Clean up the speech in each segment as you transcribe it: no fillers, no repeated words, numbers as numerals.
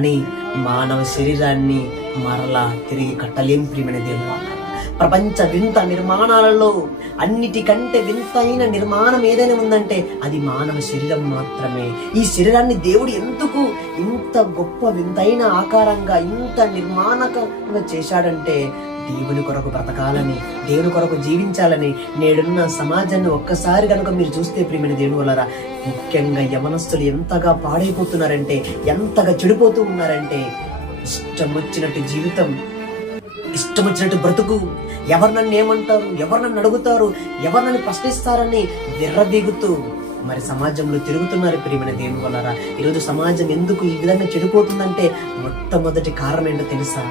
కానీ మానవ శరీరాన్ని మరలా తిరిగి కట్టలేం ప్రియమైన దేవుడు. ప్రపంచ వింత నిర్మాణాలలో అన్నిటికంటే వింతైన నిర్మాణం ఏదైనా ఉందంటే అది మానవ శరీరం మాత్రమే. ఈ శరీరాన్ని దేవుడు ఎందుకు ఇంత గొప్ప వింతైన ఆకారంగా ఇంత నిర్మాణకంగా చేశాడంటే దేవుని కొరకు బ్రతకాలని, దేవుని కొరకు జీవించాలని. నేడున్న సమాజాన్ని ఒక్కసారి కనుక మీరు చూస్తే ప్రియమైన దేవుని వలన ముఖ్యంగా యవనస్తులు ఎంతగా పాడైపోతున్నారంటే, ఎంతగా చెడిపోతూ ఉన్నారంటే, ఇష్టం వచ్చినట్టు జీవితం, ఇష్టం వచ్చినట్టు బ్రతుకు, ఎవరు నన్ను ఏమంటారు, ఎవరు నన్ను అడుగుతారు, ఎవరు నన్ను ప్రశ్నిస్తారని విర్రబీగుతూ మరి సమాజంలో తిరుగుతున్నారు ప్రియమైన దేవుని వలన. ఈరోజు సమాజం ఎందుకు ఈ విధంగా చెడిపోతుందంటే మొట్టమొదటి కారణం ఏంటో తెలుసా?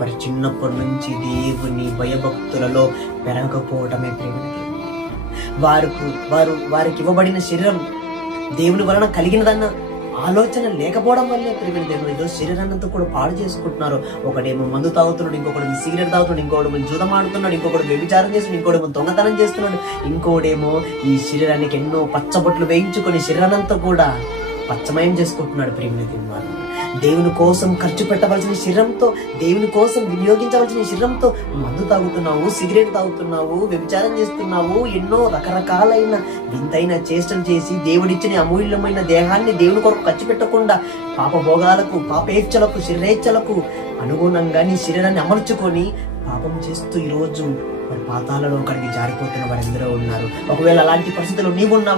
మరి చిన్నప్పటి నుంచి దేవుని భయభక్తులలో పెరగకపోవటమే ప్రియమైన దేవుడు. వారికి ఇవ్వబడిన శరీరం దేవుని వలన కలిగినదన్న ఆలోచన లేకపోవడం వల్లే ప్రియమైన దేవుడు ఏదో శరీరాన్నంతా కూడా పాడు చేసుకుంటున్నారు. ఒకడేమో మందు తాగుతున్నాడు, ఇంకొకడేమో సిగరెట్ తాగుతున్నాడు, ఇంకొకడేమో జూదం ఆడుతున్నాడు, ఇంకొకడు వ్యభిచారం చేస్తున్నాడు, ఇంకొకడేమో దొంగతనం చేస్తున్నాడు, ఇంకోడేమో ఈ శరీరానికి ఎన్నో పచ్చబొట్లు వేయించుకొని శరీరాన్నంతా కూడా పచ్చమయం చేసుకుంటున్నాడు ప్రియమైన దేవుడు. దేవుని కోసం ఖర్చు పెట్టవలసిన శరీరంతో, దేవుని కోసం వినియోగించవలసిన శరీరంతో మందు తాగుతున్నావు, సిగరెట్ తాగుతున్నావు, వ్యభిచారం చేస్తున్నావు, ఎన్నో రకరకాలైన వింతైన చేష్టలు చేసి దేవుడిచ్చిన అమూల్యమైన దేహాన్ని దేవుని కొరకు ఖర్చు పెట్టకుండా పాపభోగాలకు, పాపేచ్ఛలకు, శరీరేచ్ఛలకు అనుగుణంగా నీ శరీరాన్ని అమర్చుకొని పాపం చేస్తూ ఈరోజు మరి పాతాళలో కడిగి జారిపోతున్న వారెందరో ఉన్నారు. ఒకవేళ అలాంటి పరిస్థితుల్లో నీవున్నావా?